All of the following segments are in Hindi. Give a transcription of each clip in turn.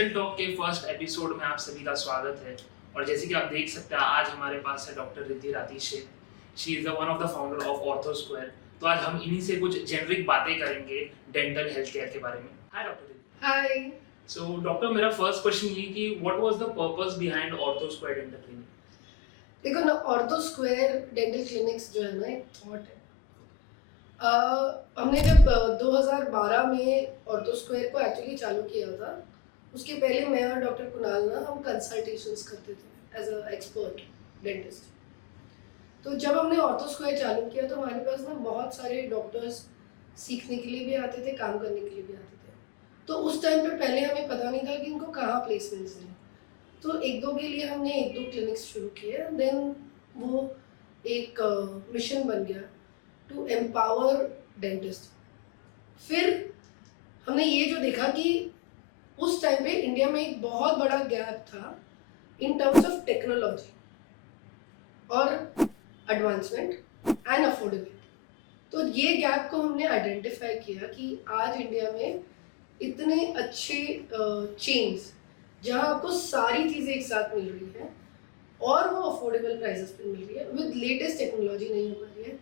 डेंटल टॉक के फर्स्ट एपिसोड में आप सभी का स्वागत है। और जैसे कि आप देख सकते हैं, आज हमारे पास है doctor Riddhi Rathi Shaikh. She is the one of the founder of Ortho Square. तो आज हम इन्हीं से कुछ जेनरिक बातें करेंगे डेंटल हेल्थ केयर के बारे में। Hi doctor Riddhi. Hi. So doctor, मेरा फर्स्ट क्वेश्चन ये कि what was the purpose behind Ortho Square dental clinic? देखो ना, ऑर्थो स्क्वायर डेंटल क्लिनिक्स जो है ना, एक थॉट है। हमने जब 2012 में ऑर्थो स्क्वायर को एक्चुअली चालू किया था, उसके पहले मैं और डॉक्टर कुणाल ना हम कंसल्टेशंस करते थे एज अ एक्सपर्ट डेंटिस्ट। तो जब हमने ऑर्थो स्क्वायर चालू किया तो हमारे पास ना बहुत सारे डॉक्टर्स सीखने के लिए भी आते थे, काम करने के लिए भी आते थे। तो उस टाइम पे पहले हमें पता नहीं था कि इनको कहाँ प्लेसमेंट्स दें। तो एक दो के लिए हमने एक दो क्लिनिक्स शुरू किए, देन वो एक मिशन बन गया टू एम्पावर डेंटिस्ट। फिर हमने ये जो देखा कि उस टाइम पे इंडिया में एक बहुत बड़ा गैप था इन टर्म्स ऑफ टेक्नोलॉजी और एडवांसमेंट एंड अफोर्डेबिलिटी। तो ये गैप को हमने आइडेंटिफाई किया कि आज इंडिया में इतने अच्छे चेन्स जहाँ आपको सारी चीज़ें एक साथ मिल रही हैं और वो अफोर्डेबल प्राइसेस पे मिल रही है, विद लेटेस्ट टेक्नोलॉजी नहीं हो पा रही है।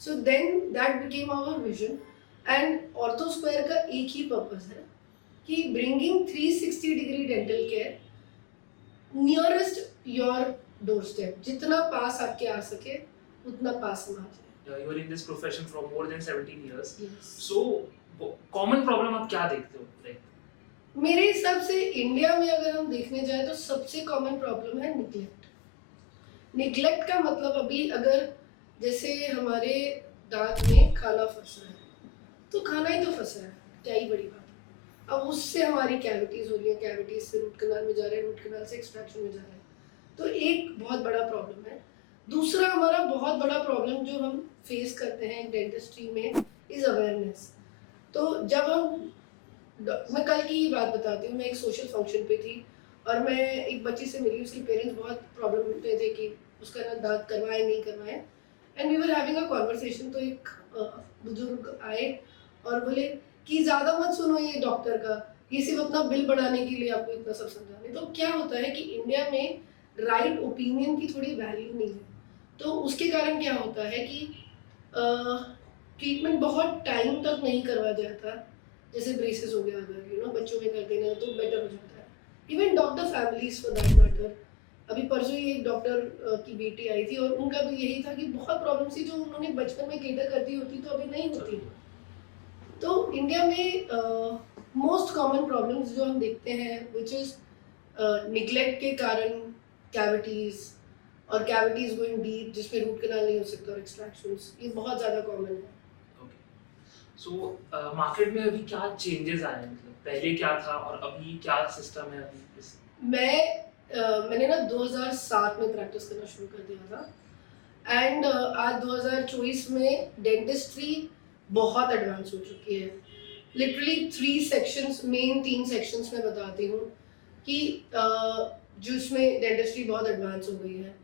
So then that became our vision. And Ortho Square का एक ही पर्पस है कि bringing 360 degree dental care nearest your doorstep, जितना पास आपके आ सके उतना पास हम आ जाए। You are in this profession for more than 17 years. Yes. So common problem आप क्या देखते हो? मेरे हिसाब से इंडिया में अगर हम देखने जाए तो सबसे कॉमन प्रॉब्लम है निगलेक्ट। निगलेक्ट का मतलब अभी अगर जैसे हमारे दांत में खाना फंस रहा है तो खाना ही तो फंस रहा है, क्या ही बड़ी बात है। अब उससे हमारी कैविटीज हो रही है, कैविटीज से रूट कनाल में जा रहे हैं, रूट कनाल से एक्सट्रैक्शन में जा रहे हैं। तो एक बहुत बड़ा प्रॉब्लम है। दूसरा हमारा बहुत बड़ा प्रॉब्लम जो हम फेस करते हैं डेंटिस्ट्री में इज अवेयरनेस। तो जब हम, मैं कल की बात बताती हूँ, मैं एक सोशल फंक्शन पे थी और मैं एक बच्ची से मिली, उसके पेरेंट्स बहुत प्रॉब्लम में थे कि उसका ना दांत करवाए नहीं करवाए। And we were having a conversation. तो एक बुजुर्ग आए और बोले कि ज़्यादा मत सुनो ये डॉक्टर का, ये सिर्फ अपना बिल बढ़ाने के लिए आपको इतना सब समझाने। तो क्या होता है कि इंडिया में राइट ओपिनियन की थोड़ी वैल्यू नहीं है। तो उसके कारण क्या होता है कि ट्रीटमेंट बहुत टाइम तक नहीं करवाया जाता। जैसे ब्रेसेस हो गया, अगर बच्चों में कर देना तो बेटर हो जाता है। Even doctor families for that matter. अभी परसों ही एक डॉक्टर की बेटी आई थी और उनका भी यही था कि बहुत प्रॉब्लम थी जो उन्होंने बचपन में केटर कर दी होती तो अभी नहीं होती। तो इंडिया में मोस्ट कॉमन प्रॉब्लम्स जो हम देखते हैं विच इज निगलेक्ट के कारण कैविटीज, और कैविटीज गोइंग डीप जिसमें रूट कनाल नहीं हो सकता, और एक्सट्रैक्शंस, ये बहुत ज़्यादा कॉमन है। सो मार्केट में अभी क्या चेंजेस आए हैं? मतलब पहले क्या था और अभी क्या सिस्टम है अभी? मैंने ना 2007 में प्रैक्टिस करना शुरू कर दिया था। एंड आज 2024 में डेंटिस्ट्री बहुत एडवांस हो चुकी है। लिटरली 3 सेक्शंस, मेन 3 सेक्शंस में बताती हूँ कि जो इसमें डेंटिस्ट्री बहुत एडवांस हो गई है।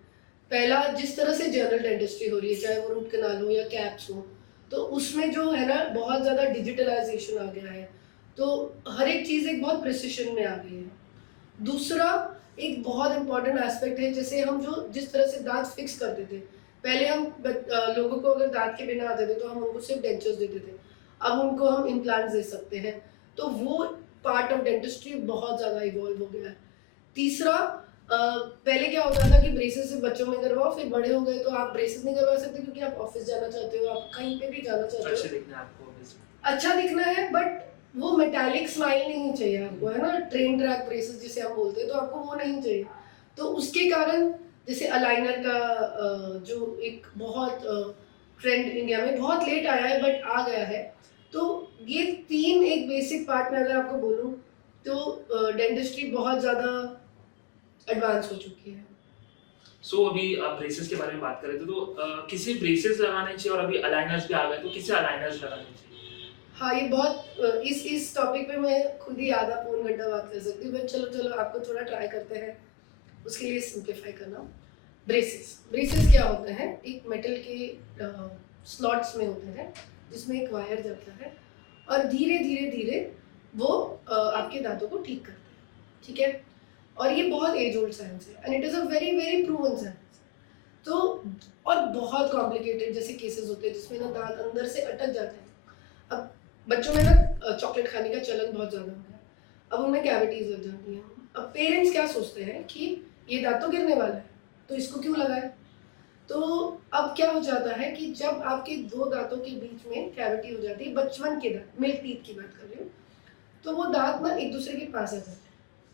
पहला, जिस तरह से जनरल डेंटिस्ट्री हो रही है, चाहे वो रूट कनाल हो या कैप्स हो, तो उसमें जो है ना बहुत ज़्यादा डिजिटलाइजेशन आ गया है। तो हर एक चीज़ एक बहुत प्रिसिशन में आ गई है। दूसरा, एक बहुत इंपॉर्टेंट एस्पेक्ट है, जैसे हम जो जिस तरह से दांत फिक्स करते थे, पहले हम लोगों को अगर दांत के बिना आते थे तो हम उनको सिर्फ डेंचर्स देते थे, अब उनको हम इम्प्लांट्स दे सकते हैं। तो वो पार्ट ऑफ डेंटिस्ट्री बहुत ज़्यादा इवॉल्व हो गया है। तीसरा, पहले क्या होता था कि ब्रेसेस सिर्फ बच्चों में करवाओ, फिर बड़े हो गए तो आप ब्रेसेस नहीं करवा सकते क्योंकि आप ऑफिस जाना चाहते हो, आप कहीं पे भी जाना चाहते हो, अच्छा दिखना है, बट वो मेटालिक स्माइल नहीं चाहिए आपको, है ना, ट्रेन ट्रैक ब्रेसेस जिसे हम बोलते हैं, तो आपको वो नहीं चाहिए। तो उसके कारण जैसे अलाइनर का जो एक बहुत ट्रेंड इंडिया में बहुत लेट आया है बट आ गया है। तो ये 3 एक बेसिक पार्ट में अगर आपको बोलूँ तो डेंटिस्ट्री बहुत ज़्यादा एडवांस हो चुकी है। सो अभी आप ब्रेसेस के बारे में बात कर रहे थे, तो किसे ब्रेसेस लगाने चाहिए और अभी अलाइनर्स भी आ गए, तो किसे अलाइनर्स लगाने चाहिए? हाँ, ये बहुत इस टॉपिक पे मैं खुद ही आधा पौन घंटा बात कर सकती हूँ, बट चलो आपको थोड़ा ट्राई करते हैं उसके लिए सिंप्लीफाई करना। ब्रेसेस क्या होते हैं? एक मेटल के स्लॉट्स में होते हैं जिसमें एक वायर जाता है और धीरे धीरे धीरे वो आपके दांतों को ठीक करते हैं। ठीक है, और ये बहुत एज ओल्ड साइंस है and it is a very very proven science. तो और बहुत कॉम्प्लिकेटेड जैसे केसेस होते हैं जिसमें ना दांत अंदर से अटक जाते हैं। अब बच्चों में ना चॉकलेट खाने का चलन बहुत ज़्यादा हो गया, अब उनमें कैविटीज लग जाती हैं। अब पेरेंट्स क्या सोचते हैं कि ये दांत तो गिरने वाला है तो इसको क्यों लगाए। तो अब क्या हो जाता है कि जब आपके दो दांतों के बीच में कैविटी हो जाती है, बचपन के दांत, मिल्क टीथ की बात कर रही हूँ, तो वो दांत ना एक दूसरे के पास आ जाते हैं।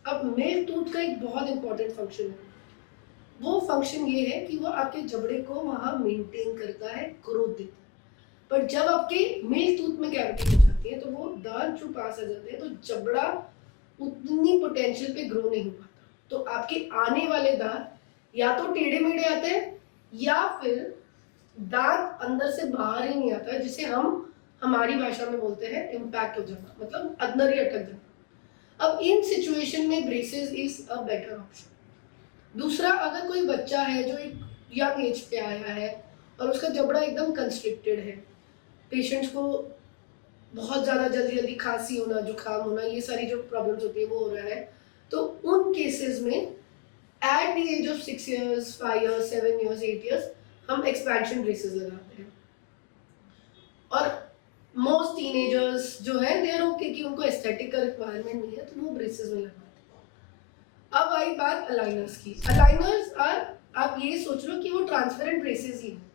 अब मिल्क टूथ का एक बहुत इंपॉर्टेंट फंक्शन है, वो फंक्शन ये है कि वो आपके जबड़े को वहाँ मेंटेन करता है, ग्रोथ देता है। पर जब आपके मिल्क टूथ में कैविटी हो जाती है तो वो दांत जो पास आ जाते हैं तो जबड़ा उतनी पोटेंशियल पे ग्रो नहीं हो पाता, तो आपके आने वाले दांत या तो टेढ़े मेढ़े आते हैं या फिर दांत अंदर से बाहर ही नहीं आता है, जिसे हम हमारी भाषा में बोलते हैं इम्पैक्ट हो जाना, मतलब अंदर ही अटक जाना। अब इन सिचुएशन में braces is a better option. दूसरा, अगर कोई बच्चा है जो एक यंग एज पे आया है और उसका जबड़ा एकदम कंस्ट्रिक्टेड है, पेशेंट्स को बहुत ज़्यादा जल्दी जल्दी खांसी होना, जुकाम होना, ये सारी जो प्रॉब्लम्स होती है वो हो रहा है, तो उन केसेस में at the age of 6 years 5 years 7 years 8 years हम एक्सपेंशन ब्रेसेस लगाते हैं। और मोस्ट टीनेजर्स जो है दे आर ओके कि उनको एस्थेटिक का रिक्वायरमेंट नहीं है तो वो ब्रेसेस में लगाते हैं। अब आई बात अलाइनर्स की। अलाइनर्स आर, आप ये सोच लो कि वो ट्रांसपेरेंट ब्रेसेस ही हैं,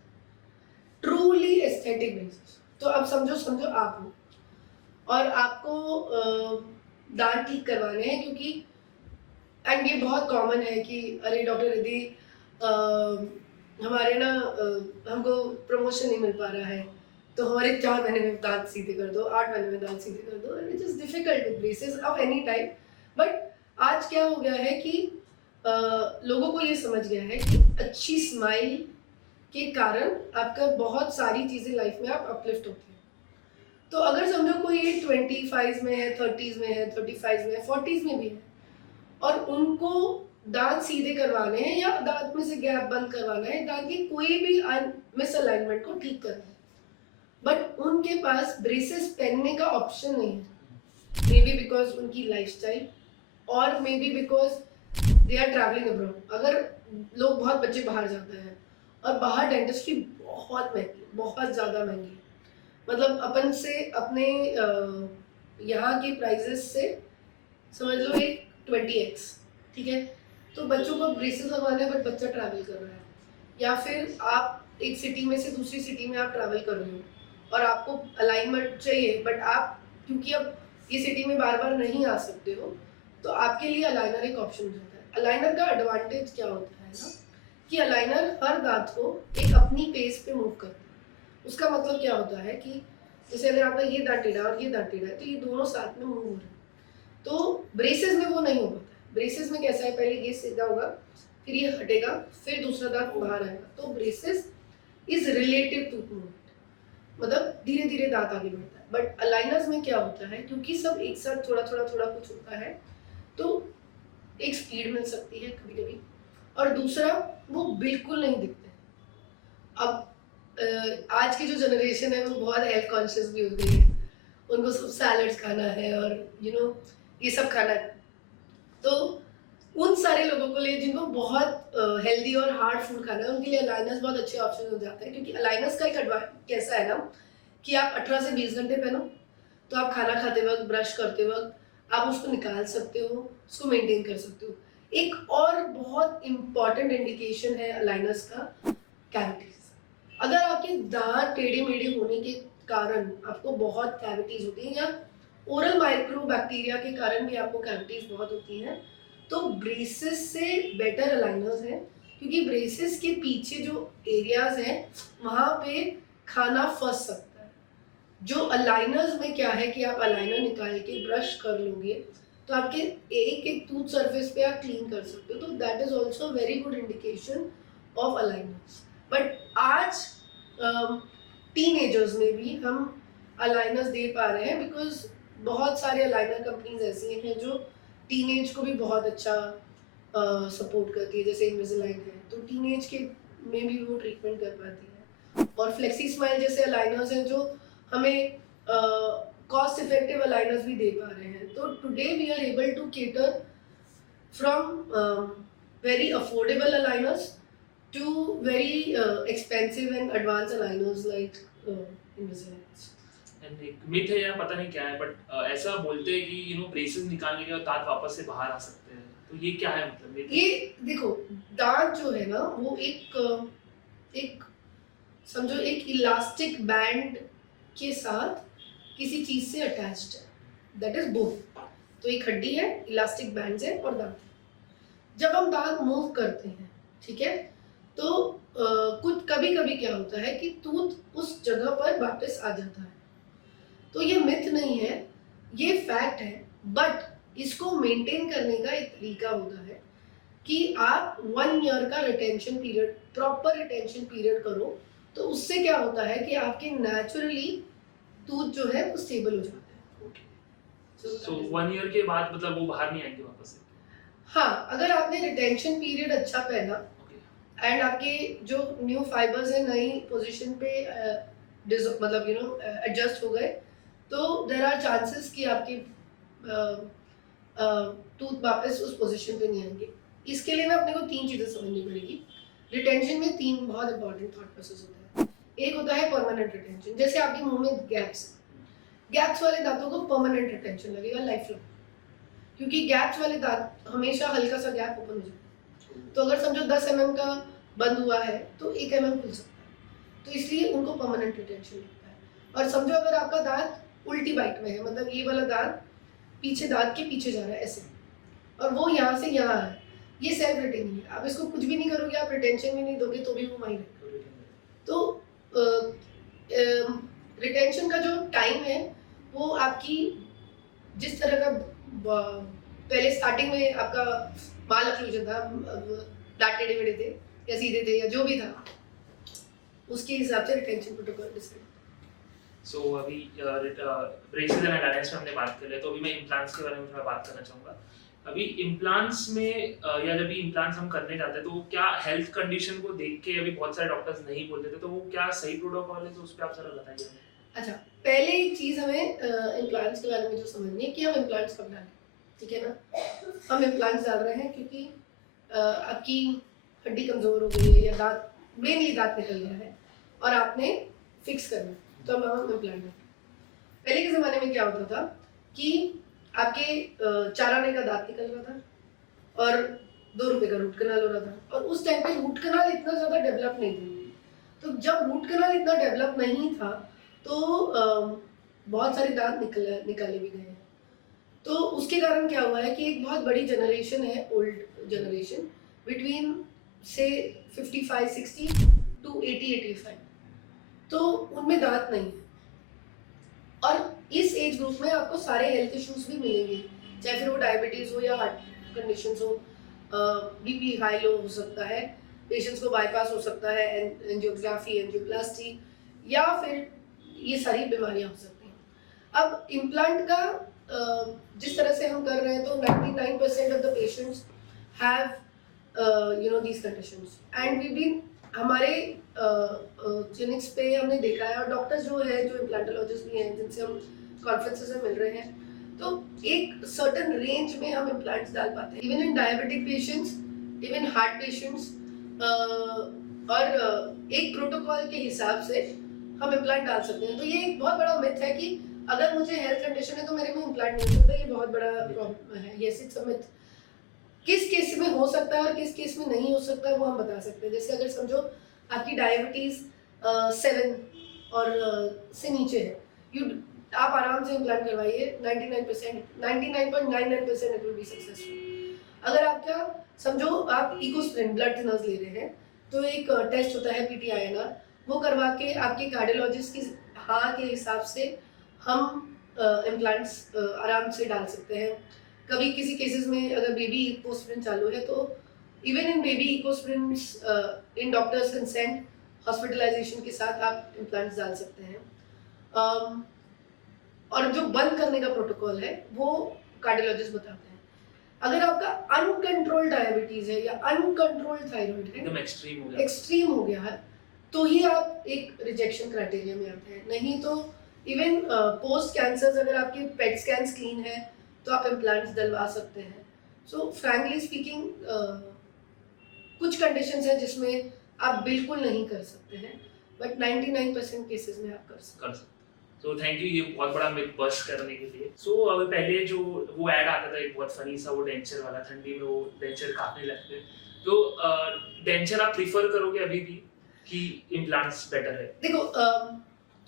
ट्रूली एस्थेटिक ब्रेसेस। तो अब समझो आप हो और आपको दांत ठीक करवाने हैं, क्योंकि एंड ये बहुत कॉमन है कि अरे डॉक्टर रिद्धि हमारे ना हमको प्रमोशन नहीं मिल पा रहा है तो हमारे 4 महीने में दांत सीधे कर दो, 8 महीने में दांत सीधे कर दो, it is difficult with braces of any type. But आज क्या हो गया है कि लोगों को ये समझ गया है कि अच्छी स्माइल के कारण आपका बहुत सारी चीज़ें लाइफ में आप अपलिफ्ट होते हैं। तो अगर समझो कोई 25 में है, 30s में है, 35 में है, 40s में भी है और उनको दांत सीधे करवाने हैं या दांत में से गैप बंद करवाना है, दांत की कोई भी मिसअलाइनमेंट को ठीक करना है, बट उनके पास ब्रेसेस पहनने का ऑप्शन नहीं है। मे बी बिकॉज उनकी लाइफस्टाइल और maybe because they are travelling abroad. अगर लोग, बहुत बच्चे बाहर जाते हैं और बाहर डेंटिस्ट्री बहुत महंगी, बहुत ज़्यादा महंगी, मतलब अपन से अपने यहाँ के प्राइजेस से समझ लो एक 20x, ठीक है। तो बच्चों को ब्रेसेस लगवाना है बट बच्चा ट्रैवल कर रहा है, या फिर आप एक सिटी में से दूसरी सिटी में आप ट्रैवल कर रहे हो और आपको अलाइनमेंट चाहिए, बट आप क्योंकि अब ये सिटी में बार बार नहीं आ सकते हो तो आपके लिए अलाइनर एक ऑप्शन हो जाता है। अलाइनर का एडवांटेज क्या होता है ना कि अलाइनर हर दांत को एक अपनी पेस पे मूव करता है। उसका मतलब क्या होता है कि जैसे अगर आपका ये दांत टेढ़ा और ये दांत टेढ़ा है तो ये दोनों साथ में मूव हो रहे हैं, तो ब्रेसेस में वो नहीं हो पाता है। ब्रेसेस में कैसा है, पहले ये सीधा होगा, फिर ये हटेगा, फिर दूसरा दांत बाहर आएगा, तो braces is relative to movement, मतलब धीरे धीरे दांत आगे बढ़ता है। बट अलाइनर्स में क्या होता है, क्योंकि सब एक साथ थोड़ा थोड़ा थोड़ा कुछ होता है तो एक स्पीड मिल सकती है कभी कभी, और दूसरा वो बिल्कुल नहीं दिखते। अब आज की जो जनरेशन है वो बहुत हेल्थ कॉन्शियस भी हो गई है, उनको सब सैलड्स खाना है और ये सब खाना है, तो उन सारे लोगों को लिए जिनको बहुत हेल्दी और हार्ड फूड खाना है उनके लिए अलाइनर्स बहुत अच्छे ऑप्शन हो जाते हैं। क्योंकि अलाइनर्स का एक कैसा है ना कि आप 18 से 20 घंटे पहनो, तो आप खाना खाते वक्त, ब्रश करते वक्त आप उसको निकाल सकते हो, उसको मेंटेन कर सकते हो। एक और बहुत इम्पॉर्टेंट इंडिकेशन है अलाइनर्स का, कैविटीज। अगर आपके दांत टेढ़े मेढ़े होने के कारण आपको बहुत कैविटीज होती हैं, या ओरल माइक्रो बैक्टीरिया के कारण भी आपको कैविटीज बहुत होती हैं, तो ब्रेसेस से बेटर अलाइनर्स हैं, क्योंकि ब्रेसेस के पीछे जो एरियाज हैं वहाँ पे खाना फंस सकता है। जो अलाइनर्स में क्या है कि आप अलाइनर निकाल के ब्रश कर लोगे तो आपके एक एक टूथ सरफेस पे आप क्लीन कर सकते हो, तो that is also very good indication of aligners. But आज टीनेजर्स में भी हम अलाइनर्स दे पा रहे हैं, बिकॉज बहुत सारे अलाइनर कंपनीज ऐसी हैं जो टीनेज को भी बहुत अच्छा सपोर्ट करती है, जैसे इनविजिलाइन है, तो टीनेज के में भी वो ट्रीटमेंट कर पाती है। और फ्लेक्सी स्माइल जैसे अलाइनर्स हैं जो हमें कॉस्ट इफेक्टिव अलाइनर्स भी दे पा रहे हैं। तो today we are able to cater from very affordable aligners to very expensive and advanced aligners like Invisalign. And एक मिथ है या पता नहीं क्या है बट ऐसा बोलते हैं कि ब्रेसेस निकालने के बाद दांत वापस से बाहर आ सकते हैं, तो ये क्या है मतलब ये देखो, दांत जो है ना वो एक समझो एक इलास्टिक बैंड के साथ किसी चीज से अटैच्ड है, दैट इज बोथ। तो एक हड्डी है, इलास्टिक बैंड है और दांत है। जब हम दांत मूव करते हैं, ठीक है, तो कुछ कभी कभी क्या होता है कि टूथ उस जगह पर वापस आ जाता है। तो ये मिथ नहीं है, ये फैक्ट है। बट इसको मेंटेन करने का एक तरीका होता है कि आप 1 ईयर का retention period, proper retention period करो, तो उससे क्या होता है कि आपके नेचुरली टूथ जो है वो स्टेबल हो जाता है। सो 1 ईयर के बाद मतलब वो बाहर नहीं आएंगे वापस से? हाँ, अगर आपने रिटेंशन पीरियड अच्छा पहना एंड आपके जो न्यू फाइबर्स है नई पोजीशन पे मतलब एडजस्ट हो गए, तो देयर आर चांसेस कि आपके टूथ वापस उस पोजीशन पे नहीं आएंगे। इसके लिए ना अपने को 3 चीज़ें समझनी पड़ेगी। रिटेंशन में 3 बहुत इंपॉर्टेंट थॉट प्रोसेस होता है। एक होता है परमानेंट रिटेंशन, जैसे आपके मुंह में गैप्स वाले दांतों को परमानेंट रिटेंशन लगेगा लाइफ लॉन्ग, क्योंकि गैप्स वाले दांत हमेशा हल्का सा गैप ओपन हो जाता है। तो अगर समझो 10 mm का बंद हुआ है तो 1 mm खुल सकता है, तो इसलिए उनको परमानेंट रिटेंशन लगता है। और समझो अगर आपका दांत उल्टी बाइट में है, मतलब ये वाला दांत पीछे दांत के पीछे जा रहा है ऐसे, और वो यहाँ से यहाँ है, ये सेल्फ रिटेनिंग है। आप इसको कुछ भी नहीं करोगे, आप रिटेंशन भी नहीं दोगे तो भी वो वहीं रहेगा। तो रिटेंशन का जो टाइम है वो आपकी जिस तरह का पहले स्टार्टिंग में आपका माल ऑक्लूजन था, दांत टेढ़े मेढ़े थे या सीधे थे या जो भी था, उसके हिसाब से रिटेंशन प्रोटोकॉल डिसाइड। सो अभी ब्रेसेस एंड अलायंस में हमने बात कर लिया, तो अभी मैं इम्प्लांट्स के बारे में थोड़ा बात करना चाहूँगा। अभी इम्प्लांट्स में या जब भी इम्प्लांट्स हम करने जाते हैं तो क्या हेल्थ कंडीशन को देख के अभी बहुत सारे डॉक्टर्स नहीं बोलते थे, तो वो क्या सही प्रोटोकॉल है, तो उस पर आप जरा बताइए हमें। अच्छा, पहले एक चीज़ हमें इम्प्लांट्स के बारे में जो समझनी है कि हम इम्प्लांट्स कब डालें, ठीक है ना। हम इम्प्लांट्स डाल रहे हैं क्योंकि आपकी हड्डी कमज़ोर हो गई है या दांत, मेनली दांत निकल गया है और आपने फिक्स करना है, तो हम इम्प्लांट डालें। पहले के ज़माने में क्या होता था कि आपके 4 आने का दांत निकल रहा था और 2 रुपए का रूट कनाल हो रहा था, और उस टाइम पे रूट कनाल इतना ज़्यादा डेवलप नहीं था। तो जब रूट कनाल इतना डेवलप नहीं था तो बहुत सारे दांत निकाले भी गए। तो उसके कारण क्या हुआ है कि एक बहुत बड़ी जनरेशन है, ओल्ड जनरेशन, बिटवीन से 55-60 टू 80-85, तो उनमें दांत नहीं है। और इस एज ग्रुप में आपको सारे हेल्थ इश्यूज भी मिलेंगे, चाहे फिर वो डायबिटीज़ हो या हार्ट कंडीशंस हो, बीपी हाई लो हो सकता है, पेशेंट्स को बाईपास हो सकता है, एंजियोग्राफी, एंजियोप्लास्टी, या फिर ये सारी बीमारियां हो सकती हैं। अब इम्प्लांट का जिस तरह से हम कर रहे हैं तो 99% of the patients have these conditions, and we been हमारे क्लिनिक्स पे हमने देखा है, और डॉक्टर्स जो है, जो इम्प्लांटोलॉजिस्ट भी हैं जिनसे हम कॉन्फ्रेंसेस में मिल रहे हैं, तो एक सर्टेन रेंज में हम इम्प्लांट्स डाल पाते हैं, even in diabetic patients, even heart patients, और एक प्रोटोकॉल के हिसाब से हम इम्प्लांट डाल सकते हैं। तो ये एक बहुत बड़ा मिथ है कि अगर मुझे हेल्थ कंडीशन है तो मेरे में इम्प्लांट नहीं हो सकता, ये बहुत बड़ा प्रॉब्लम है। Yes, it's a myth. किस केस में हो सकता है और किस केस में नहीं हो सकता है वो हम बता सकते हैं। जैसे अगर समझो आपकी डायबिटीज़ 7 और से नीचे है, आप आराम से इम्प्लांट करवाइए, 99.99% इट विल बी सक्सेसफुल। अगर आपका समझो आप इकोस्प्रिन ब्लड थिनर्स ले रहे हैं, तो एक टेस्ट होता है PTINR, वो करवा के आपके कार्डियोलॉजिस्ट की हाँ के हिसाब से हम इम्प्लांट्स आराम से डाल सकते हैं। कभी किसी केसेस में अगर बेबी इकोस्प्रिन चालू है तो even in baby Ecosprins in doctors consent, hospitalisation के साथ आप इम्प्लांट्स डाल सकते हैं। और जो बंद करने का प्रोटोकॉल है वो कार्डियोलॉजिस्ट बताते हैं। अगर आपका अनकंट्रोल्ड डायबिटीज है या अनकंट्रोल्ड थायराइड है, एकदम एक्सट्रीम हो गया है, तो ही आप एक रिजेक्शन क्राइटेरिया में आते हैं। नहीं तो इवन पोस्ट कैंसर्स, अगर आपके पेट स्कैन्स क्लीन है तो आप इम्प्लांट्स डलवा सकते हैं। सो फ्रैंकली स्पीकिंग कुछ कंडीशंस हैं जिसमें आप बिल्कुल नहीं कर सकते हैं, बट 99% केसेस में आप कर सकते हैं। सो थैंक यू ये बहुत बड़ा मिथ बस्ट करने के लिए। सो अब पहले जो वो ऐड आता था एक बहुत फनी सा, वो डेंचर वाला, ठंडी में वो डेंचर काटने लगते हैं, तो डेंचर आप प्रीफर करोगे अभी भी कि इम्प्लांट्स बेटर है? देखो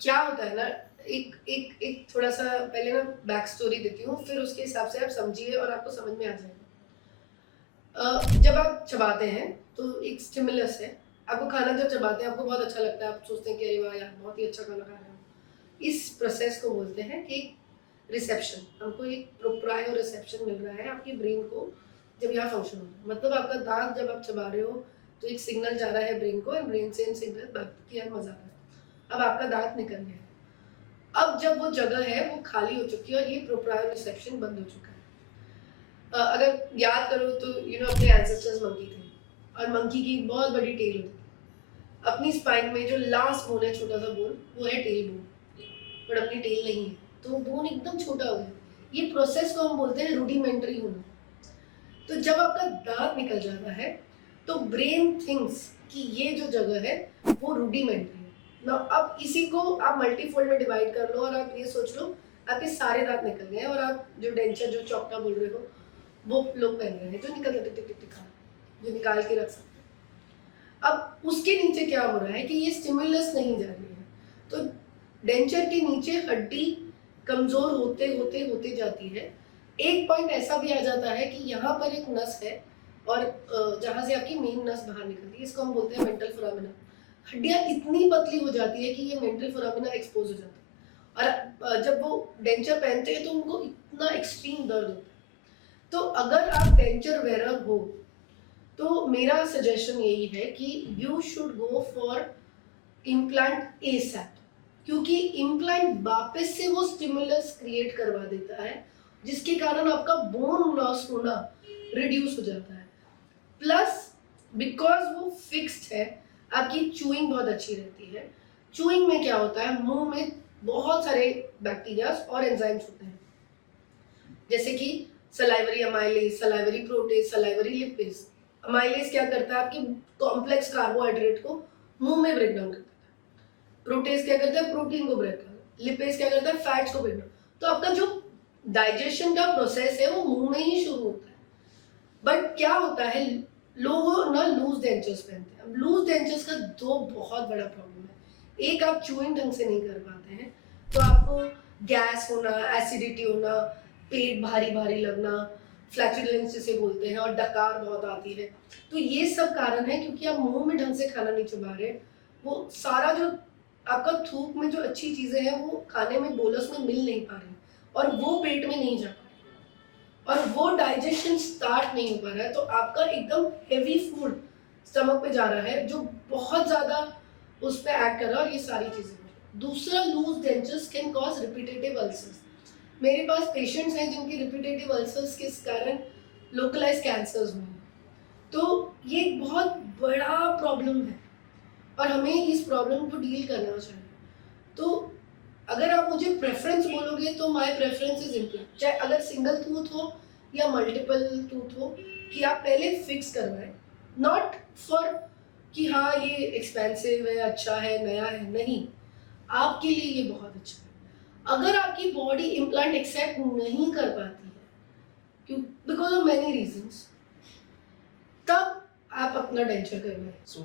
क्या होता है ना, एक एक एक थोड़ा सा पहले ना बैक स्टोरी देती हूँ, फिर उसके हिसाब से आप समझिए और आपको समझ में आ जाएगा। जब आप चबाते हैं तो एक स्टिमुलस है, आपको खाना जब चबाते हैं आपको बहुत अच्छा लगता है, आप सोचते हैं कि अरे वाह यार बहुत ही अच्छा खाना खा रहे हैं। इस प्रोसेस को बोलते हैं कि रिसेप्शन, हमको एक प्रोप्रायो रिसेप्शन मिल रहा है आपकी ब्रेन को जब यहाँ फंक्शन हो रहा है। मतलब आपका दांत जब आप चबा रहे हो तो एक सिग्नल जा रहा है ब्रेन को, और ब्रेन से सिग्नल कि यार मजा आ रहा है, अब आपका दांत निकल गया है। अब जब वो जगह है वो खाली हो चुकी है और ये प्रोप्रायो रिसेप्शन बंद हो चुका है। अगर याद करो तो अपने एंसेस्टर्स मंकी थे, और मंकी की बहुत बड़ी टेल होती है। अपनी स्पाइन में जो लास्ट बोन है, छोटा सा बोन, वो है टेल बोन, पर अपनी टेल नहीं है, तो वो बोन एकदम छोटा हो गया। ये प्रोसेस को हम बोलते हैं रूडिमेंट्री होना। तो जब आपका दांत निकल जाता है तो ब्रेन थिंक्स कि ये जो जगह है वो रूडिमेंट्री है ना। अब इसी को आप मल्टीफोल्ड में डिवाइड कर लो और आप ये सोच लो आपके सारे दांत निकल गए हैं, और आप जो डेंचर जो चौकटा बोल रहे हो वो लोग पहन रहे हैं, जो निकल टिक टिक टिक जो निकाल के रख सकते हैं। अब उसके नीचे क्या हो रहा है कि ये स्टिमुलस नहीं जा रही है, तो डेंचर के नीचे हड्डी कमजोर होते होते होते जाती है। एक पॉइंट ऐसा भी आ जाता है कि यहाँ पर एक नस है और जहाँ से आपकी मेन नस बाहर निकलती है, इसको हम बोलते हैं मेंटल फोरामिना। हड्डियाँ इतनी पतली हो जाती है कि ये मेंटल फोरामिना एक्सपोज हो जाता है, और जब वो डेंचर पहनते हैं तो उनको इतना एक्सट्रीम दर्द होता है। तो अगर आप डेंचर वेयर हो तो मेरा सजेशन यही है कि you should go for implant ASAP, क्योंकि इम्प्लांट वापस से वो स्टिमुलस क्रिएट करवा देता है जिसके कारण आपका बोन लॉस होना रिड्यूस हो जाता है। प्लस बिकॉज वो फिक्स्ड है, आपकी चूइंग बहुत अच्छी रहती है। चूइंग में क्या होता है, मुंह में बहुत सारे बैक्टीरियाज और एंजाइम्स होते हैं, जैसे कि salivary amylase, salivary protease, salivary lipase. Amylase क्या करता है, आपके कॉम्प्लेक्स कार्बोहाइड्रेट को मुंह में ब्रेक डाउन करता है। प्रोटेज क्या करता है, प्रोटीन को ब्रेक करता है। लिपेज क्या करता है, फैट्स को ब्रेक डाउन। तो आपका जो डाइजेशन का प्रोसेस है वो मुंह में ही शुरू होता है। बट क्या होता है, लोग ना लूज डेंचर्स पहनते हैं। अब लूज डेंचर्स का दो बहुत बड़ा प्रॉब्लम है। एक, आप चूइंग ढंग से नहीं कर पाते हैं तो आपको गैस होना, एसिडिटी होना, पेट भारी भारी लगना, फ्लैचुलेंस जिसे बोलते हैं, और डकार बहुत आती है। तो ये सब कारण है क्योंकि आप मुंह में ढंग से खाना नहीं चबा रहे। वो सारा जो आपका थूक में जो अच्छी चीज़ें हैं वो खाने में बोलस में मिल नहीं पा रही, और वो पेट में नहीं जा पा रही, और वो डाइजेशन स्टार्ट नहीं हो पा रहा है। तो आपका एकदम हेवी फूड स्टमक पे जा रहा है जो बहुत ज़्यादा उस पर एक्ट कर रहा है, और ये सारी चीज़ें। दूसरा, loose dentures can cause repetitive ulcers. मेरे पास पेशेंट्स हैं जिनकी रिपीटेटिव अल्सर्स के कारण लोकलाइज कैंसर्स हुए हैं। तो ये एक बहुत बड़ा प्रॉब्लम है और हमें इस प्रॉब्लम को डील करना चाहिए। तो अगर आप मुझे प्रेफरेंस बोलोगे तो माय प्रेफरेंस इज इम्प्लांट, चाहे अगर सिंगल टूथ हो या मल्टीपल टूथ हो, कि आप पहले फिक्स करवाएं। नॉट फॉर कि हाँ ये एक्सपेंसिव है, अच्छा है, नया है, नहीं, आपके लिए ये बहुत अच्छा है। अगर आपकी बॉडी इम्प्लांट एक्सेप्ट नहीं कर पाती है, क्यों, बिकॉज ऑफ मेनी रीजंस, तब आप अपना डेंचर करवाएं। सो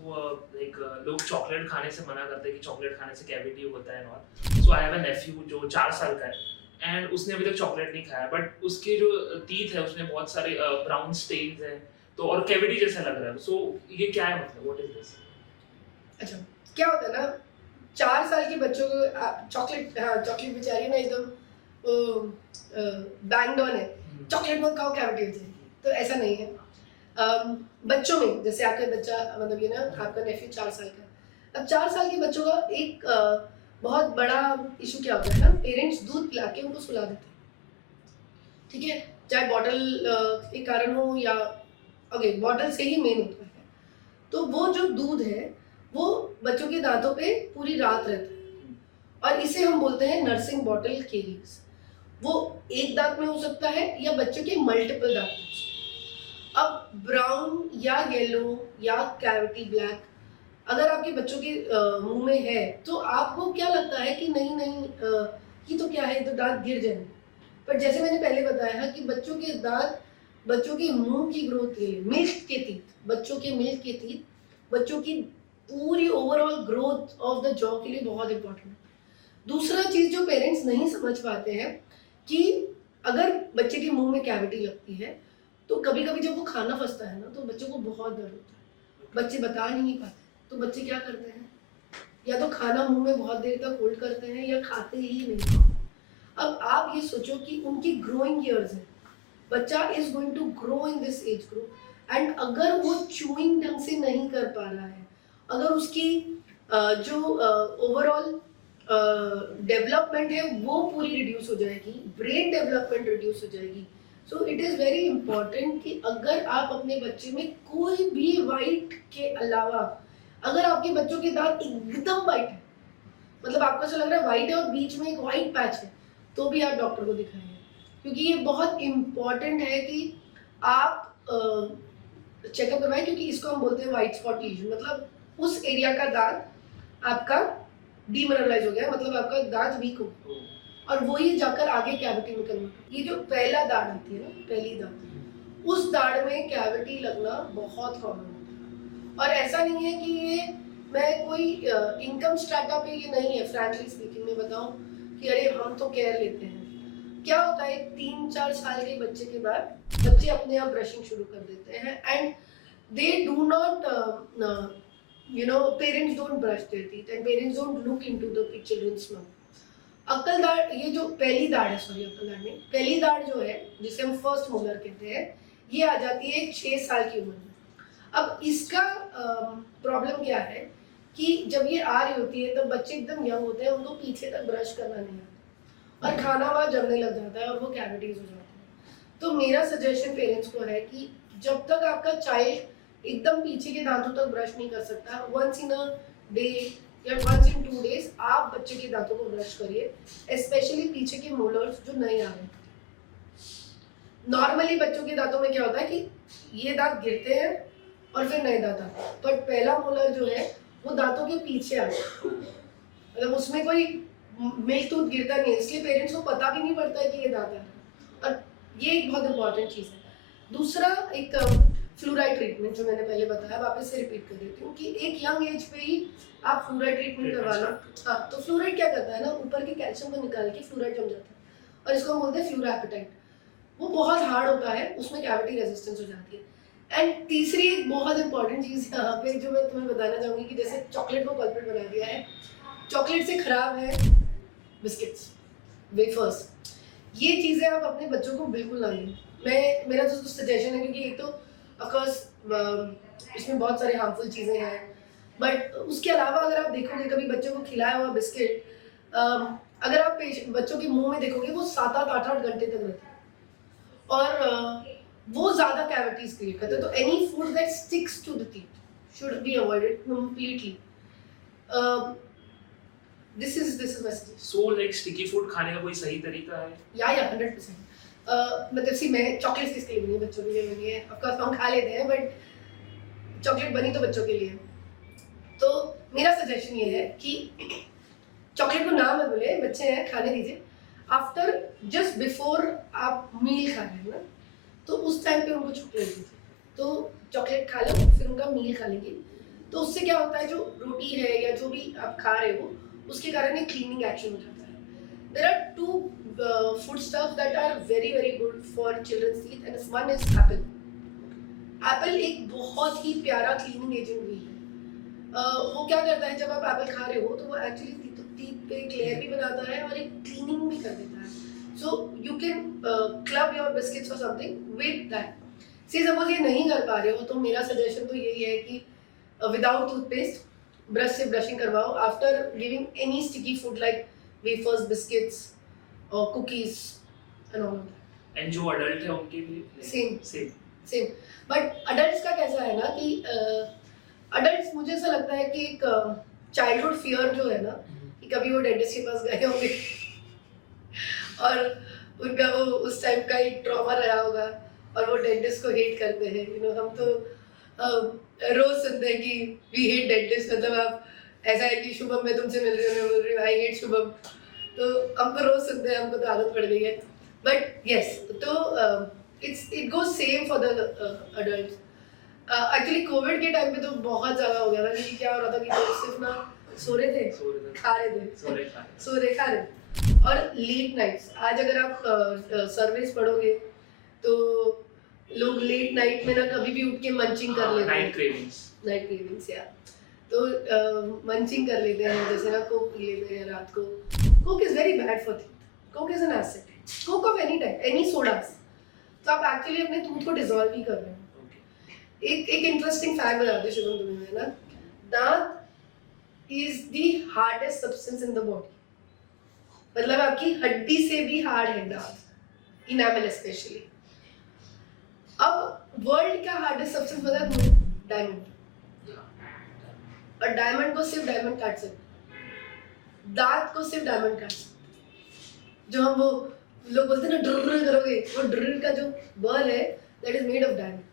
लोग चॉकलेट खाने से मना करते हैं कि चॉकलेट खाने से कैविटी होता है not. So I have a nephew जो 4 साल का है, एंड उसने अभी तक चॉकलेट नहीं खाया, बट उसके जो टीथ है उसमें बहुत सारे ब्राउन स्टेन्स हैं, तो और कैविटी जैसा लग रहा है। सो ये क्या है, मतलब व्हाट इज दिस? अच्छा, क्या होता है ना, 4 साल के बच्चों को चॉकलेट, हाँ चॉकलेट बेचारी ना एकदम बैंग ऑन है, चॉकलेट मत खाओ कैविटी हो जाएगी, तो ऐसा नहीं है। बच्चों में, जैसे आपका बच्चा, मतलब ये ना आपका नेफ्यू 4 साल का, अब 4 साल के बच्चों का एक बहुत बड़ा इशू क्या होता है ना, पेरेंट्स दूध पिला के उनको सुला देते हैं, ठीक है, चाहे बॉटल के कारण हो या बॉटल से ही मेन होता है। तो वो जो दूध है वो बच्चों के दांतों पे पूरी रात रहता है, और इसे हम बोलते हैं नर्सिंग बॉटल केरियर्स। वो एक दांत में हो सकता है या बच्चों के मल्टीपल दांत में हो सकता है। अब ब्राउन या येलो या कैविटी ब्लैक अगर आपके बच्चों के मुंह में है तो आपको क्या लगता है कि नहीं नहीं ये तो क्या है, ये तो दांत गिर जाएंगे। पर जैसे मैंने पहले बताया कि बच्चों के दांत बच्चों के मुंह की ग्रोथ के लिए, मिल्क के टीथ, बच्चों के मिल्क के टीथ बच्चों की पूरी overall growth of the jaw के लिए बहुत इंपॉर्टेंट है। दूसरा चीज जो पेरेंट्स नहीं समझ पाते हैं कि अगर बच्चे के मुंह में कैविटी लगती है तो कभी कभी जब वो खाना फंसता है ना तो बच्चों को बहुत दर्द होता है, बच्चे बता नहीं पाते। तो बच्चे क्या करते हैं, या तो खाना मुंह में बहुत देर तक होल्ड करते हैं या खाते ही नहीं। अब आप ये सोचो कि उनकी ग्रोइंग ईयर्स है, बच्चा is going to grow in this age group and अगर वो च्यूइंग ढंग से नहीं कर पा रहा है, अगर उसकी जो ओवरऑल डेवलपमेंट है वो पूरी रिड्यूस हो जाएगी, ब्रेन डेवलपमेंट रिड्यूस हो जाएगी। So it is very important कि अगर आप अपने बच्चे में कोई भी वाइट के अलावा, अगर आपके बच्चों के दांत एकदम वाइट है, मतलब आपको ऐसा लग रहा है वाइट है और बीच में एक वाइट पैच है, तो भी आप डॉक्टर को दिखाएंगे, क्योंकि ये बहुत इम्पॉर्टेंट है कि आप चेकअप करवाएं, क्योंकि इसको हम बोलते हैं वाइट स्पॉट लीजन। मतलब उस एरिया का दांत आपका डीमिनरलाइज हो गया, मतलब आपका दांत वीक हो गया और वो ही जाकर आगे कैविटी में कन्वर्ट। ये जो पहला दाढ़ आती है ना, पहली दाढ़, उस दाढ़ में कैविटी लगना बहुत कॉमन होता है। और ऐसा नहीं है कि ये मैं कोई इनकम स्ट्रैटा पे ये नहीं है, फ्रैंकली स्पीकिंग में बताऊं कि अरे हम तो केयर लेते हैं। क्या होता है 3-4 साल के बच्चे के बाद बच्चे अपने आप ब्रशिंग शुरू कर देते हैं and they do not parents don't brush their teeth and parents don't look into the children's mouth. अक्कल दाढ़, ये जो पहली दाढ़ है, सॉरी अक्कल दाढ़ नहीं, पहली दाढ़ जो है जिसे हम फर्स्ट मोलर कहते हैं, ये आ जाती है 6 साल की उम्र में। अब इसका प्रॉब्लम क्या है कि जब ये आ रही होती है तब बच्चे एकदम यंग होते हैं, उनको पीछे तक ब्रश करना नहीं आता और खाना वहाँ जमने लग जाता है और वो कैविटीज हो जाती है। तो मेरा सजेशन पेरेंट्स को है कि जब तक आपका चाइल्ड एकदम पीछे के दांतों तक ब्रश नहीं कर सकता, वंस इन अ डे या वंस इन 2 डेज आप बच्चे के दांतों को ब्रश करिए, स्पेशली पीछे के मोलर्स जो नए आ रहे हैं। नॉर्मली बच्चों के दांतों में क्या होता है कि ये दांत गिरते हैं और फिर नए दांत आते हैं, पर पहला मोलर जो है वो दांतों के पीछे आता है, मतलब उसमें कोई मिल्क टूथ गिरता नहीं है, इसलिए पेरेंट्स को पता भी नहीं पड़ता है कि ये दांत आ रहा है। और ये एक बहुत इंपॉर्टेंट चीज़ है। दूसरा एक फ्लूराइड ट्रीटमेंट जो मैंने पहले बताया, वापस से रिपीट कर देती हूँ कि एक यंग एज पे ही आप फ्लूराइड ट्रीटमेंट करवा लो। हाँ, तो फ्लूराइड क्या करता है ना, ऊपर के कैल्शियम को निकाल के फ्लूराइड जम जाता है और इसको हम बोलते हैं फ्लूरापेटाइट। वो बहुत हार्ड होता है, उसमें कैविटी रेजिस्टेंस हो जाती है। एंड तीसरी एक बहुत इंपॉर्टेंट चीज़ यहाँ पे जो मैं तुम्हें बताना चाहूँगी कि जैसे चॉकलेट को कल्प्रिट बना दिया है, चॉकलेट से खराब है बिस्किट्स, वेफर्स, ये चीज़ें आप अपने बच्चों को बिल्कुल ना दें। मेरा तो सजेशन है, क्योंकि एक तो ऑफकोर्स इसमें बहुत सारे हार्मफुल चीज़ें हैं, बट उसके अलावा अगर आप देखोगे कभी बच्चों को खिलाया हुआ बिस्किट, अगर आप बच्चों के मुंह में देखोगे वो 7-8 8-8 घंटे तक रहते हैं और वो ज़्यादा कैविटीज क्रिएट करते हैं। तो any food that sticks to the teeth should be avoided completely. This is my suggestion. So like sticky food खाने का कोई सही तरीका है? या 100%। मतलब सी मैं चॉकलेट्स किसके लिए बनी है, बच्चों के लिए बनी है। ऑफ कोर्स हम खा लेते हैं, बट चॉकलेट बनी तो बच्चों के लिए। तो मेरा सजेशन ये है कि चॉकलेट को ना मत बोले, बच्चे हैं खाने दीजिए। आफ्टर जस्ट बिफोर आप मील खा रहे हैं ना, तो उस टाइम पे उनको चॉकलेट दीजिए। तो चॉकलेट खा लो, फिर उनका मील खा लेंगे, तो उससे क्या होता है, जो रोटी है या जो भी आप खा रहे हो उसके कारण एक क्लीनिंग एक्शन हो जाता है। There are 2 food stuff that are very very good for children's teeth, and one is apple. Apple एक बहुत ही प्यारा क्लीनिंग एजेंट भी है। वो क्या करता है, जब आप एप्पल खा रहे हो तो वो एक्चुअली टीथ पे एक लेयर भी बनाता है और एक क्लीनिंग भी कर देता है। So you can club your biscuits और something with that. See suppose ये नहीं कर पा रहे हो, तो मेरा सजेशन तो यही है कि विदाउट टूथपेस्ट ब्रश से ब्रशिंग करवाओ after giving any sticky food like wafers, biscuits और cookies and all of that. And जो अडल्ट है उनके लिए सेम। बट अडल्ट्स का कैसा है ना कि अडल्ट्स मुझे ऐसा लगता है कि एक चाइल्डहुड फियर जो है ना, कि कभी वो डेंटिस्ट के पास गए होंगे और उनका वो उस टाइप का एक ट्रॉमा रहा होगा और वो डेंटिस्ट को हेट करते हैं, हम तो रोज सुनते हैं कि वी हेट डेंटिस्ट, मतलब आप ऐसा है कि शुभम मैं तुमसे मिल रही हूँ, मैं बोल रही हूँ आई हेट शुभम, तो हमको रोज सुनते हैं, हमको तो आदत पड़ गई है। बट यस, तो it goes same for the adult. Actually Covid के टाइम पे तो बहुत ज़्यादा हो गया था, क्योंकि क्या हो रहा था कि लोग सिर्फ ना सो रहे थे, खा रहे थे, सो रहे खा रहे, और लेट नाइट्स। आज अगर आप सर्वेस पढ़ोगे तो लोग लेट नाइट में ना कभी भी उठ के मंचिंग कर लेते हैं, नाइट क्रेविंग्स या तो मंचिंग कर लेते हैं, जैसे ना कोक पी लेते हैं रात को। Coke is very bad for teeth, Coke is an acid, Coke of any type, any sodas, तो आप एक्चुअली अपने टूथ को डिसॉल्व ही कर रहे हैं। एक इंटरेस्टिंग फैक्ट बताते शुभम तुम्हें मैं ना, दांत is the hardest substance in the body, मतलब आपकी हड्डी से भी हार्ड है दांत, इनामल स्पेशली। अब वर्ल्ड का हार्डेस्ट सब्सटेंस पता है तुम्हें? डायमंड। और डायमंड को सिर्फ डायमंड काट सकते, दांत को सिर्फ डायमंड काट सकते। जो हम वो लोग बोलते हैं ना ड्रिल करोगे, वो ड्रिल का जो बल है that is made of diamond.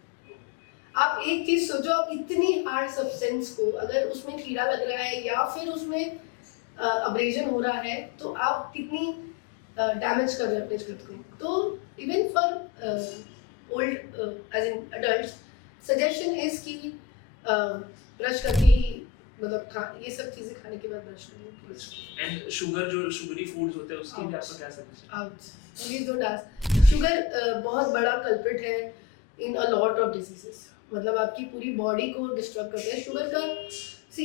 आप एक चीज सोचो, आप इतनी हार्ड सब्सटेंस को अगर उसमें कीड़ा लग रहा है या फिर उसमें अब्रेजन हो रहा है, तो आप कितनी डैमेज कर रहे हैं अपने जगत को। तो even for old age in adult, suggestion is कि ब्रश करके ही, मतलब ये सब चीजें खाने के बाद ब्रश करें। एंड शुगर, जो शुगरी फूड्स होते हैं उसके लिए आपका क्या suggestion? Out, please don't ask. Sugar बहुत बड़ा कल्प्रिट है इन अ लॉट ऑफ डिजीजेस, मतलब आपकी पूरी बॉडी को डिस्टर्ब करता है शुगर का। सी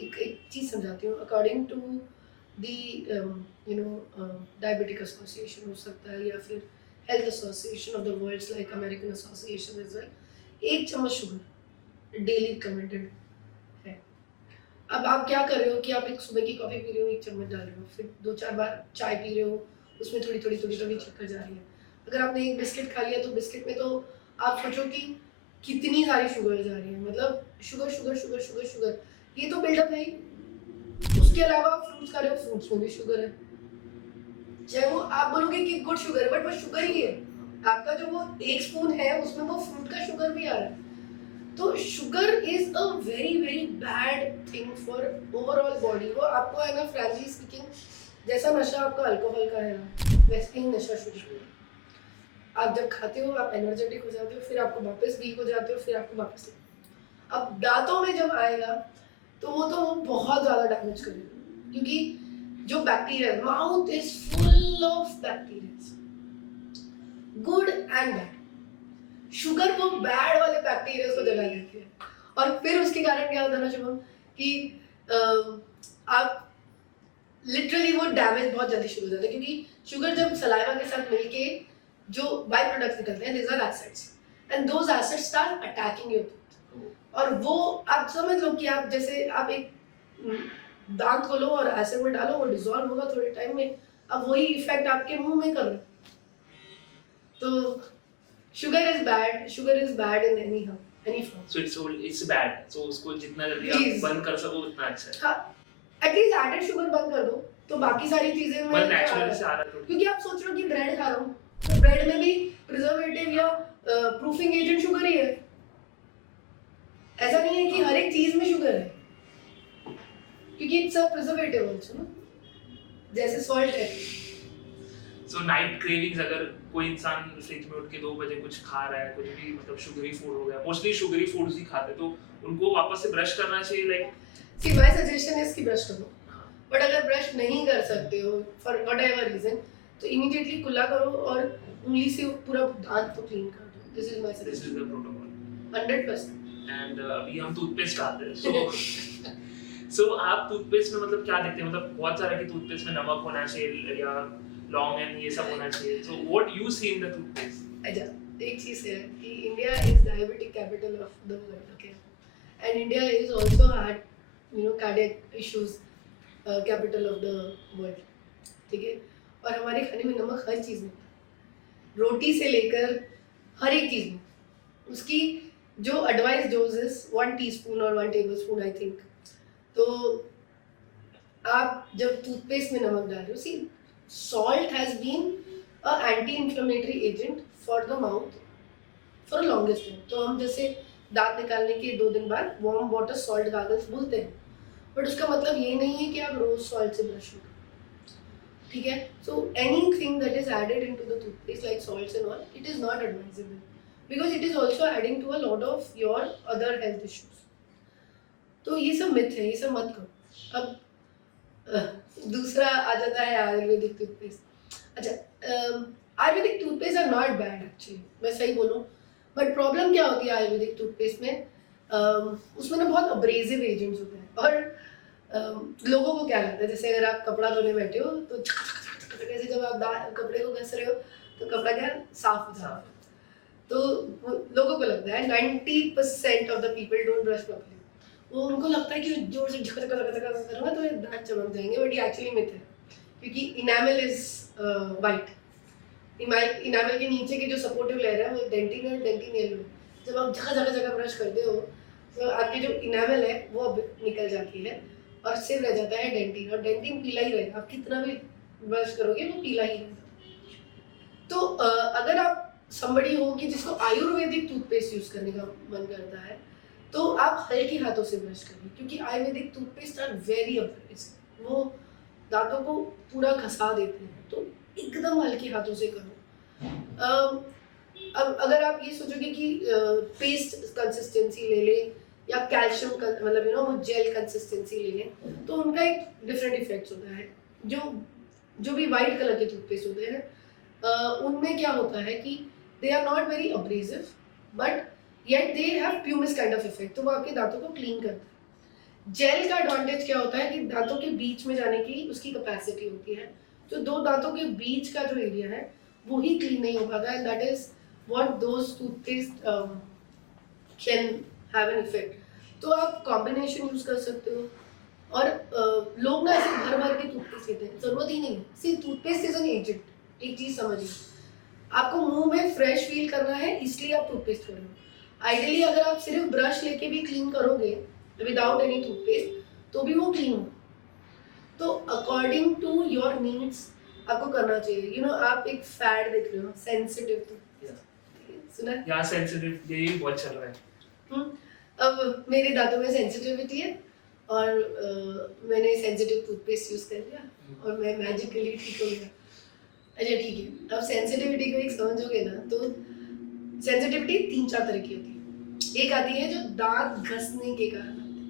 एक चीज समझाती हूँ, according to the diabetic association हो सकता है, या फिर health association of the worlds like American association as well, 1 चम्मच शुगर डेली रिकमेंडेड है। अब आप क्या कर रहे हो कि आप एक सुबह की कॉफी पी रहे हो, 1 चम्मच डाल रहे हो, फिर 2-4 बार चाय पी रहे हो, उसमें थोड़ी थोड़ी शक्कर जा रही है। अगर आपने एक बिस्किट खा लिया तो बिस्किट में तो आप सोचो कि कितनी सारी शुगर जा रही है, मतलब sugar sugar sugar sugar sugar, ये तो बिल्डअप है ही। उसके अलावा फ्रूट्स खा रहे हो, फ्रूट्स में भी शुगर है, चाहे वो आप बोलोगे कि गुड शुगर है, बट वो शुगर ही है। आपका जो वो 1 स्पून है उसमें वो फ्रूट का शुगर भी आ रहा है। तो sugar is a very very bad thing for overall body. वो आपको है ना, फ्रैंकली स्पीकिंग, जैसा नशा आपका अल्कोहल का है ना, वैसे ही नशा शुगर। आप जब खाते हो आप एनर्जेटिक हो जाते हो, फिर आपको वापस वीक हो जाते हो, फिर आपको वापस। अब दांतों में जब आएगा तो वो बहुत ज़्यादा डैमेज करेगा, क्योंकि जो bacteria, mouth is full of bacteria, good and bad. Sugar वो बैड वाले बैक्टीरिया को जगा देती है, और फिर उसके कारण क्या होता है ना शुभम, कि आप लिटरली वो डैमेज बहुत जल्दी शुरू हो जाता है, क्योंकि शुगर जब सलाइवा के साथ मिलके जो बाय प्रोडक्ट्स निकलते हैं, these are acids, and those acids start attacking your tooth। और वो आप समझ लो कि आप जैसे आप एक दांत को लो और एसिड में डालो, वो डिसॉल्व होगा थोड़े टाइम में, अब वही इफेक्ट आपके मुंह में कर रहा है। तो sugar is bad in any form. So it's bad, so उसको जितना जल्दी आप बंद कर सको उतना अच्छा है। हां, एटलीस्ट एडेड शुगर बंद कर दो, तो बाकी सारी चीजें में नेचुरल से आ रहा है। क्योंकि आप सोच रहे हो कि ब्रेड खा रहा हूँ, तो ब्रेड में भी प्रिजर्वेटिव या प्रूफिंग एजेंट शुगर ही है। ऐसा नहीं है कि हर एक चीज में शुगर है, क्योंकि इट्स अ प्रिजर्वेटिव आल्सो ना, जैसे सॉल्ट है। सो नाइट क्रेविंग्स, अगर कोई इंसान फ्रिज में उठ के 2 बजे कुछ खा रहा है, कुछ भी मतलब शुगरी फूड हो गया, मोस्टली शुगरी फूड्स ही खाते, तो उनको वापस से ब्रश करना चाहिए। Like see my suggestion is कि ब्रश करो, बट अगर ब्रश नहीं कर सकते हो फॉर व्हाटएवर रीजन, तो इमीडिएटली कुल्ला करो और उंगली से पूरा दांत को क्लीन कर दो। This is my suggestion, this is the protocol 100%। And अभी हम टूथपेस्ट खाते हैं, सो आप टूथपेस्ट में मतलब क्या देखते हैं? मतलब बहुत सारा कि टूथपेस्ट में नमक होना चाहिए या लॉन्ग एंड ये सब होना चाहिए, so what you see in the toothpaste? अच्छा, एक चीज है कि India is diabetic capital of the world, okay, and India is also had cardiac issues capital of the world, ठीक है। और हमारे खाने में नमक हर चीज में, रोटी से लेकर हर एक चीज में। उसकी जो एडवाइस डोजेस 1 टीस्पून और 1 टेबलस्पून आई थिंक। तो आप जब टूथपेस्ट में नमक डाल रहे हो, sea salt has been a anti inflammatory agent for the mouth for longest time. तो हम जैसे दांत निकालने के 2 दिन बाद वार्म वाटर सॉल्ट गार्गल्स बोलते हैं, बट उसका मतलब ये नहीं है कि आप रोज सॉल्ट से ब्रश करो, ठीक है। So anything that is added into the toothpaste like salts and all, it is not advisable because it is also adding to a lot of your other health issues. तो ये सब मिथ है, ये सब मत करो। अब दूसरा आ जाता है आयुर्वेदिक टूथपेस्ट। अच्छा, Ayurvedic toothpaste are not bad actually, मैं सही बोलूँ, बट प्रॉब्लम क्या होती है आयुर्वेदिक टूथपेस्ट में, उसमें ना बहुत अब्रेजिव एजेंट्स होते हैं। और लोगों को क्या लगता है, जैसे अगर आप कपड़ा धोने बैठे हो तो ऐसे जब आप कपड़े को घस रहे हो तो कपड़ा क्या साफ हो जाता है। तो लोगों को लगता है 90% of the people don't brush properly. वो उनको लगता है कि जोर से झक करूँगा तो दांत चमक जाएंगे, बट ये एक्चुअली मिथ है, क्योंकि इनामल इज वाइट। इनामल के नीचे के जो सपोर्टिव लेयर है वो डेंटिन और डेंटिन येलो है। जब आप जगह ब्रश करते हो तो आपकी जो इनामल है वो अब निकल जाती है और सिर्फ रह जाता है डेंटिन, और डेंटिन पीला ही रहेगा, आप कितना भी ब्रश करोगे वो पीला ही रहेगा। तो अगर आप somebody हो कि जिसको आयुर्वेदिक टूथपेस्ट यूज करने का मन करता है तो आप हल्के हाथों से ब्रश करिए, क्योंकि Ayurvedic toothpaste are very abrasive, वो दांतों को पूरा घसा देते हैं। तो एकदम हल्के हाथों से करो। अब अगर आप ये सोचोगे कि पेस्ट कंसिस्टेंसी ले लें या कैल्शियम मतलब वो जेल कंसिस्टेंसी ले लें, तो उनका एक डिफरेंट इफेक्ट्स होता है। जो भी वाइट कलर के टूथपेस्ट होते हैं उनमें क्या होता है कि they are not very abrasive but yet they have pumice kind of effect, तो वो आपके दांतों को क्लीन करता है। जेल का एडवांटेज क्या होता है कि दांतों के बीच में जाने की उसकी कैपेसिटी होती है, तो 2 दांतों के बीच का जो एरिया है वो ही क्लीन नहीं हो पाता, and that is what those toothpaste can have an effect. तो आप कॉम्बिनेशन यूज कर सकते हो। और लोग ना ऐसे भर के टूथपेस्ट लेते हैं, जरूरत ही नहीं है। सिर्फ टूथपेस्ट इज एन एजेंट। एक चीज समझिए, आपको मुंह में फ्रेश फील करना है इसलिए आप टूथपेस्ट कर रहे हो। आइडियली अगर आप सिर्फ ब्रश लेके भी क्लीन करोगे विदाउट एनी टूथपेस्ट तो भी वो क्लीन हो। तो अकॉर्डिंग टू योर नीड्स आपको करना चाहिए। आप एक फैड देख रहे हो सेंसिटिव टूथपेस्ट, सुना है? यहाँ सेंसिटिव यही बहुत चल रहा है। अब मेरे दांतों में सेंसिटिविटी है और मैंने सेंसिटिव टूथपेस्ट यूज कर लिया और मैं मैजिकली ठीक हो गया। अच्छा ठीक है, अब सेंसिटिविटी को एक समझोगे ना, तो सेंसिटिविटी 3-4 तरह की होती है। एक आती है जो दांत घसने के कारण आती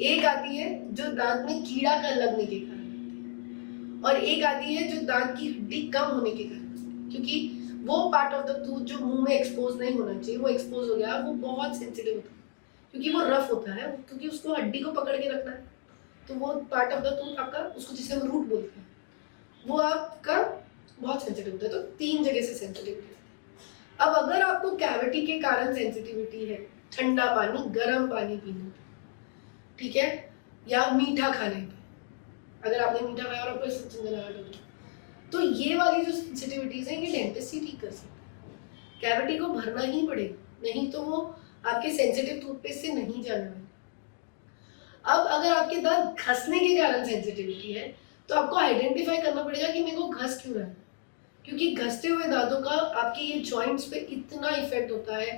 है, एक आती है जो दांत में कीड़ा का लगने के कारण आती है, और एक आती है जो दांत की हड्डी कम होने के कारण, क्योंकि वो पार्ट ऑफ द टूथ जो मुंह में एक्सपोज नहीं होना चाहिए वो एक्सपोज हो गया, वो बहुत सेंसिटिव होता है क्योंकि वो रफ होता है, क्योंकि उसको हड्डी को पकड़ के रखना है। तो वो पार्ट ऑफ द टूथ आपका, उसको जिसे हम रूट बोलते हैं, वो आपका बहुत सेंसिटिव होता है। तो 3 जगह से सेंसिटिविटी होती है। अब अगर आपको कैविटी के कारण सेंसिटिविटी है, ठंडा पानी गर्म पानी पीने पे, ठीक है, या मीठा खाने पे, अगर आपने मीठा खाया और आपको झंझनाहट होगी, तो ये वाली जो सेंसिटिविटीज हैं ये डेंटिस्ट ही ठीक कर सकते हैं। कैविटी को भरना ही पड़ेगा, नहीं तो वो आपके सेंसिटिव टूथपेस्ट से नहीं जाने वाला। अब अगर आपके दांत घसने के कारण सेंसिटिविटी है तो आपको आइडेंटिफाई करना पड़ेगा कि मेरे को घस क्यों रहा है, क्योंकि घसते हुए दांतों का आपके ये जॉइंट्स पे इतना इफेक्ट होता है,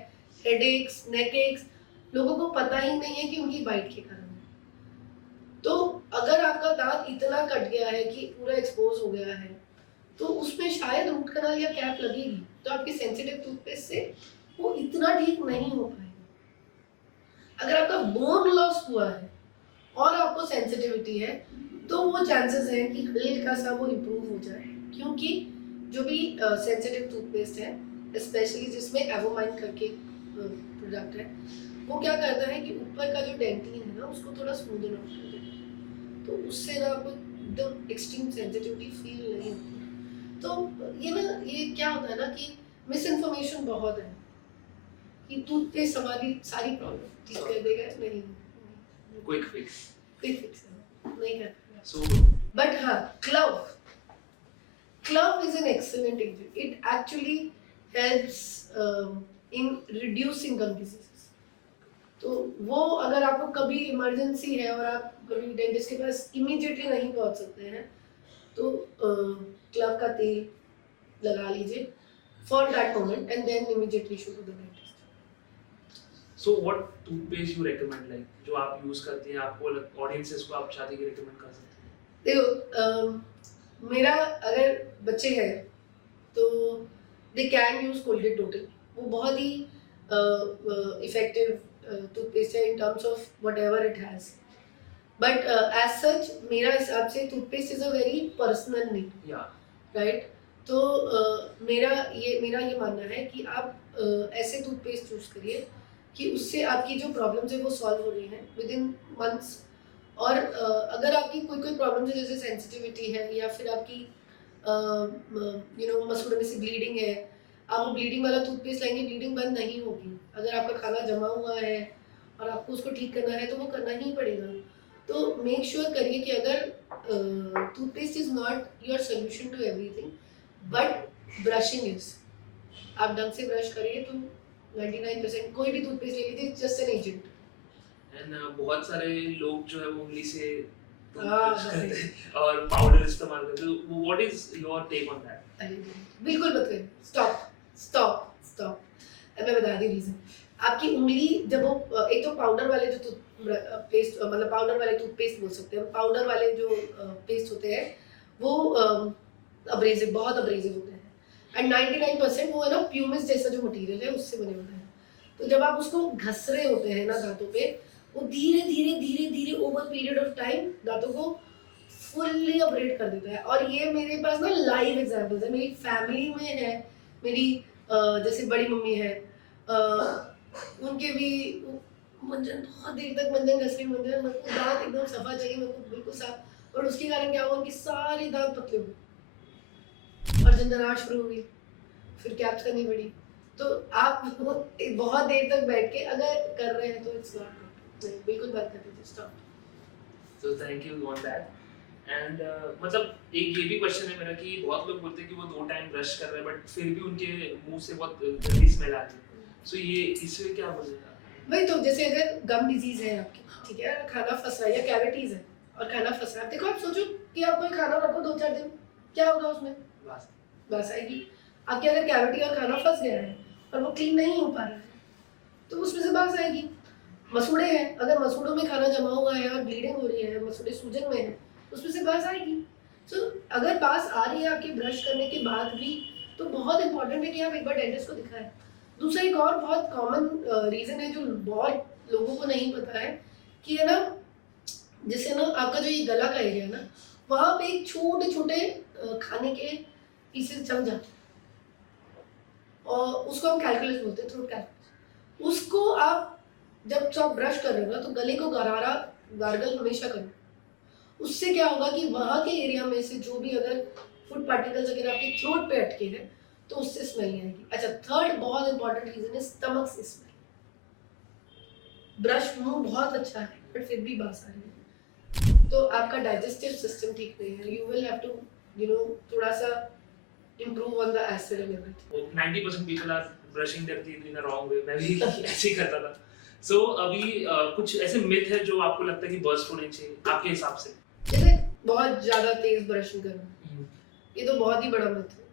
हेडेक्स, नेक एक्स, लोगों को पता ही नहीं है कि उनकी बाइट के कारण है। तो अगर आपका दांत इतना कट गया है कि पूरा एक्सपोज हो गया है तो उसमें शायद रूट कनाल या कैप लगेगी, तो आपके सेंसिटिव टूथपेस्ट से वो इतना ठीक नहीं हो पाएगा। अगर आपका बोन लॉस हुआ है और आपको सेंसिटिविटी है तो वो चांसेस हैं कि हल्का सा वो इम्प्रूव हो जाए, क्योंकि जो भी सेंसिटिव टूथपेस्ट है स्पेशली जिसमें एवोमाइन करके प्रोडक्ट है, वो क्या करता है कि ऊपर का जो डेंटिन है ना उसको थोड़ा स्मूदन आउट कर देता है, तो उससे ना आपको एकदम एक्सट्रीम सेंसिटिविटी फील नहीं होती। तो ये क्या होता है ना कि मिस इन्फॉर्मेशन बहुत है कि टूथपेस्ट हमारी सारी प्रॉब्लम ठीक कर देगा, नहीं, क्विक फिक्स नहीं कर पाएगा। सो बट हाँ, clove is an excellent agent. It actually helps in reducing gum diseases. तो वो अगर आपको कभी इमरजेंसी है और आप कभी डेंटिस्ट के पास इमीडिएटली नहीं पहुंच सकते हैं तो क्लव का तेल लगा लीजिए, for that moment and then immediately show to the dentist. So what toothpaste you recommend, like जो आप यूज करती हैं, आपको ऑडियंसेस को आप चाहती है रिकमेंड कर सकते हैं? देखो मेरा अगर बच्चे हैं तो they can use Colgate total, वो बहुत ही इफेक्टिव टूथपेस्ट है in terms of whatever it has, but as such मेरा हिसाब से toothpaste is a very personal need, या राइट? तो मेरा ये मानना है कि आप ऐसे टूथपेस्ट चूज करिए कि उससे आपकी जो प्रॉब्लम्स है वो सॉल्व हो रही हैं विद इन मंथ्स, और अगर आपकी कोई प्रॉब्लम है जैसे सेंसिटिविटी है या फिर आपकी मसूड़े में से ब्लीडिंग है, आप वो ब्लीडिंग वाला टूथपेस्ट लेंगे, ब्लीडिंग बंद नहीं होगी। अगर आपका खाना जमा हुआ है और आपको उसको ठीक करना है तो वो करना ही पड़ेगा। तो मेक श्योर करिए कि अगर toothpaste is not your solution to everything but brushing is, आप ढंग से ब्रश करिए तो 99% कोई भी टूथपेस्ट ले लीजिए, जस्ट एन एजेंट। एंड बहुत सारे लोग जो है वो उंगली से हाँ, टूथब्रश करते हैं और पाउडर इस्तेमाल करते हैं, तो what is your take on that? अरे बिल्कुल मत करिए, स्टॉप स्टॉप स्टॉप। अब मैं बता दी रीजन। आपकी उंगली जब वो एक तो पाउडर वाले जो पेस्ट, मतलब पाउडर वाले टूथपेस्ट बोल सकते हैं, पाउडर वाले जो पेस्ट होते हैं वो अब्रेसिव, बहुत अब्रेसिव होते हैं, एंड 99% वो है ना प्यूमिस जैसा जो मटेरियल है उससे बने होते हैं। तो जब आप उसको घस रहे होते हैं ना दांतों पे, वो धीरे धीरे धीरे धीरे ओवर पीरियड ऑफ टाइम दांतों को फुल्ली अपग्रेड कर देता है। और ये मेरे पास ना लाइव एग्जांपल्स है, मेरी फैमिली में है, मेरी जैसे बड़ी मम्मी है, उनके भी मंजन बहुत देर तक मंजन घस रही, मंजन मेरे को दांत एकदम सफा चाहिए, मेरे को बिल्कुल साफ, और उसके कारण क्या हुआ, उनकी सारी दांत पतले हो गए और झंझनाहट शुरू हो गई, फिर कैप्स करनी पड़ी। तो आप बहुत देर तक बैठ के अगर कर रहे हैं तो इट्स नॉट गुड, बिल्कुल बात कर दीजिए, stop. So thank you on that. And मतलब एक ये भी क्वेश्चन है मेरा कि बहुत लोग बोलते हैं कि वो 2 टाइम ब्रश कर रहे हैं बट फिर भी उनके मुंह से बहुत गंदी स्मेल आती है, सो ये इससे क्या बोलेगा? वही तो, जैसे अगर गम डिजीज है आपकी, ठीक है, खाना फंस रहा है या कैविटीज है और खाना फंस रहा है, देखो आप सोचो कि आप कोई खाना रखो 2-4 दिन, क्या होगा उसमें? बस आएगी। आपके अगर कैविटी और खाना फंस गया है और वो क्लीन नहीं हो पा रहा है तो उसमें से बास आएगी। मसूड़े हैं, अगर मसूड़ों में खाना जमा हुआ है और ब्लीडिंग हो रही है, मसूड़े सूजन में है, उसमें से बास आएगी। तो अगर बास आ रही है आपके ब्रश करने के बाद भी, तो बहुत इंपॉर्टेंट है कि आप एक बार डेंटिस्ट को दिखाएं। दूसरा एक और बहुत कॉमन रीज़न है जो बहुत लोगों को नहीं पता है कि है ना, जैसे ना आपका जो ये गला का एरिया है ना, वहाँ पे एक छोटे छोटे खाने के पीसेस जम जाते हैं और उसको हम कैलकुलस बोलते हैं, थ्रोट कैलकुलस। उसको आप जब आप ब्रश कर रहे हो ना तो गले को गरारा गार्गल हमेशा करो। उससे क्या होगा कि वहाँ के एरिया में से जो भी अगर फूड पार्टिकल्स अगर आपके थ्रोट पे अटके हैं तो उससे स्मेल नहीं आएगी। अच्छा, थर्ड बहुत इंपॉर्टेंट रीजन है स्टमक से स्मेल। ब्रश मुंह बहुत अच्छा है बट फिर भी बास आ रही है तो आपका डाइजेस्टिव सिस्टम ठीक नहीं है। यू विल हैव टू थोड़ा सा improve on the acid and everything. 90% people are brushing their teeth in a wrong way. मैं भी ऐसे ही करता था। So अभी कुछ ऐसे मिथ है जो आपको लगता है कि बर्स्ट होने चाहिए आपके हिसाब से? जैसे बहुत ज्यादा तेज ब्रशिंग करना, ये तो बहुत ही बड़ा मिथ है।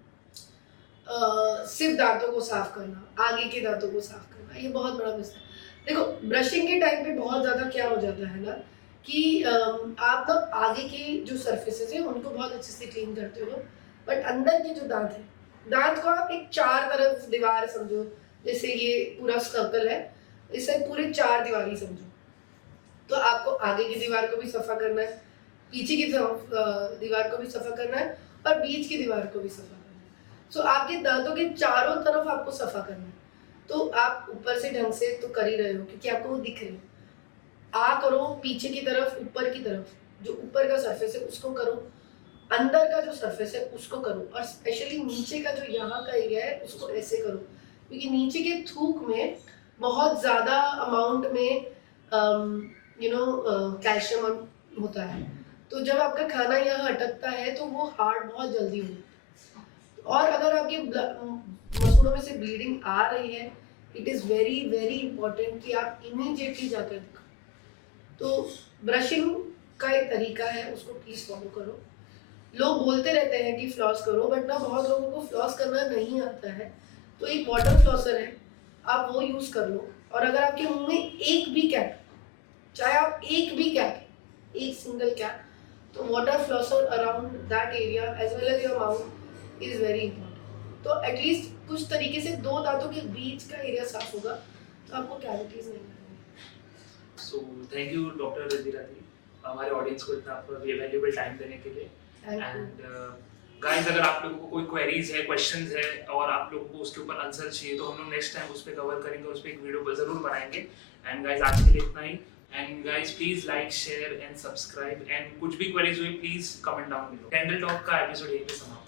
सिर्फ दांतों को साफ करना, आगे के दांतों को साफ करना, ये बहुत बड़ा मिथ है। देखो ब्रशिंग के टाइम पे बहुत ज्यादा क्या हो जाता है ना कि आप तब आगे की जो सर्फेसेस है उनको बहुत अच्छे से क्लीन करते हो, बट अंदर के जो दांत है, दांत को आप एक 4 तरफ दीवार समझो, जैसे ये पूरा सर्कल है, इसे पूरे 4 दीवारी समझो। तो आपको आगे की दीवार को भी सफा करना है, पीछे की दीवार को भी सफा करना है और बीच की दीवार को भी सफा करना है। सो आपके दांतों के चारों तरफ आपको सफा करना है। तो आप ऊपर से ढंग से तो कर ही रहे हो क्योंकि आपको वो दिख रही है। करो पीछे की तरफ, ऊपर की तरफ, जो ऊपर का सरफेस है उसको करो, अंदर का जो सरफेस है उसको करो, और स्पेशली नीचे का जो यहाँ का एरिया है उसको ऐसे करो, क्योंकि नीचे के थूक में बहुत ज़्यादा अमाउंट में कैल्शियम होता है। तो जब आपका खाना यहाँ अटकता है तो वो हार्ड बहुत जल्दी हो जाता है। और अगर आपके मसूड़ों में से ब्लीडिंग आ रही है, it is very very important कि आप इमीडिएटली जाकर दिखाओ। तो ब्रशिंग का एक तरीका है, उसको प्लीज़ फॉलो करो। लोग बोलते रहते हैं कि फ्लॉस करो, बट ना बहुत लोगों को फ्लॉस करना नहीं आता है। तो एक वाटर फ्लॉसर है, आप वो यूज़ कर लो। और अगर आपके मुंह में एक भी कैप, चाहे आप एक भी कैप, एक सिंगल कैप, तो water flosser around that area as well as your mouth is very important. तो एटलीस्ट कुछ तरीके से 2 दांतों के बीच का एरिया साफ होगा तो आपको कैविटीज नहीं लगेंगे। So thank you doctor Riddhi Rathi हमारे ऑडियंस को इतना वैल्यूएबल टाइम देने के लिए। Thank you. एंड गाइस अगर आप लोगों को कोई क्वेरीज है, क्वेश्चंस है और आप लोगों को उसके ऊपर आंसर चाहिए तो हम लोग नेक्स्ट टाइम उस पर कवर करेंगे, उस पर एक वीडियो जरूर बनाएंगे। एंड गाइस आज के लिए इतना ही। And guys please like, share and subscribe. And कुछ भी क्वेरीज हुई please comment down below. Dental talk का एपिसोड यहीं पे समाप्त।